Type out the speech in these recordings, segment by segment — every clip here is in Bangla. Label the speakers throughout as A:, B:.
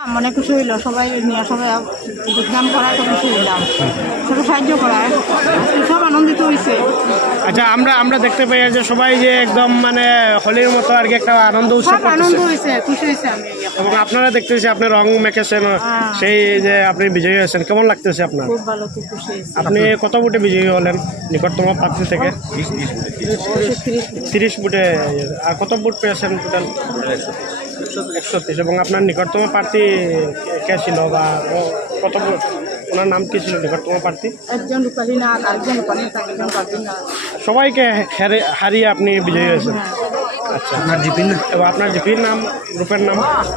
A: মনে খুশি হইল, সবাই নিয়ে সবাই যোগদান করায় তো খুশি হইলাম, সবাই সাহায্য করায়, সব আনন্দিত হয়েছে।
B: আচ্ছা, আমরা দেখতে পাই যে সবাই যে একদম মানে হোলির মতো আর কি একটা আনন্দ উৎসব
A: সব আনন্দ
B: করতেছে,
A: হয়েছে, খুশি হয়েছে আমি।
B: এবং আপনারা দেখতেছি আপনি রং মেখেছেন, সেই যে আপনি বিজয়ী হয়েছেন, কেমন লাগতেছে আপনার?
A: খুব ভালো, খুব খুশি হয়েছে।
B: আপনি কত বুটে বিজয়ী হলেন নিকটতম প্রার্থী থেকে? 30 বুটে। আর কত বুট পেয়েছেন টোটাল? 130। এবং আপনার নিকটতম প্রার্থী কে ছিল, বা কত বুট, ওনার নাম কি ছিল নিকটতম প্রার্থী?
A: একজন রূপালী নাথ, আরেকজন রূপালী নাথ, একজন পার্বতী নাথ।
B: সবাইকে হারিয়ে আপনি বিজয়ী হয়েছেন। আচ্ছা,
C: আপনার জিপির না?
B: এবং আপনার জিপির নাম, গ্রুপের নাম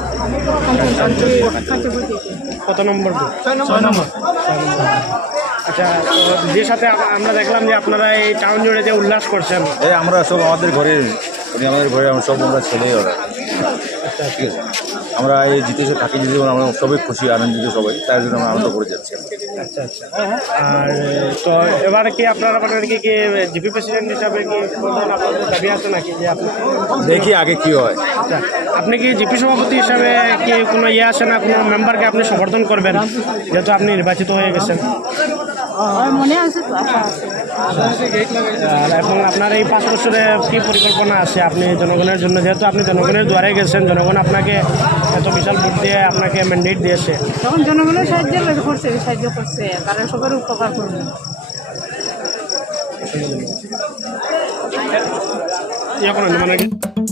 B: কত নম্বর গ্রুপ?
C: 6 নম্বর।
B: আচ্ছা, তো যে সাথে আমরা দেখলাম যে আপনারা এই টাউন জুড়ে যে উল্লাস করছেন।
C: এই আমরা সব আমাদের ঘরে আমরা সব আমরা ছেলেই ওরা।
B: আচ্ছা,
C: ঠিক আছে, আমরা এই জিতেছে থাকি যদি আমরা সবাই খুশি আনন্দিত সবাই, তার জন্য আমরা আনন্দ করে যাচ্ছি।
B: আচ্ছা আচ্ছা। আর তো এবার কি আপনারা কি জিপি প্রেসিডেন্ট হিসাবে কি বলবেন, আপনাদের দাবি আছে নাকি যে আপনি?
C: দেখি আগে কি হয়।
B: আচ্ছা, আপনি কি জিপি সভাপতি হিসাবে কি কোনো ইয়ে আছে না, কোনো মেম্বারকে আপনি সমর্থন করবেন, যেহেতু আপনি নির্বাচিত হয়ে গেছেন?
A: মনে আছে তো, আশা আছে।
B: আর এবং আপনার এই 5 বছরে কী পরিকল্পনা আছে আপনি জনগণের জন্য, যেহেতু আপনি জনগণের দুয়ারে গেছেন, জনগণ আপনাকে এত বিশাল ভোট দিয়ে আপনাকে ম্যান্ডেট দিয়েছে,
A: তখন জনগণের সাহায্য করছে, তারা সবার উপকার করবে।
B: ইয়ে করেন মানে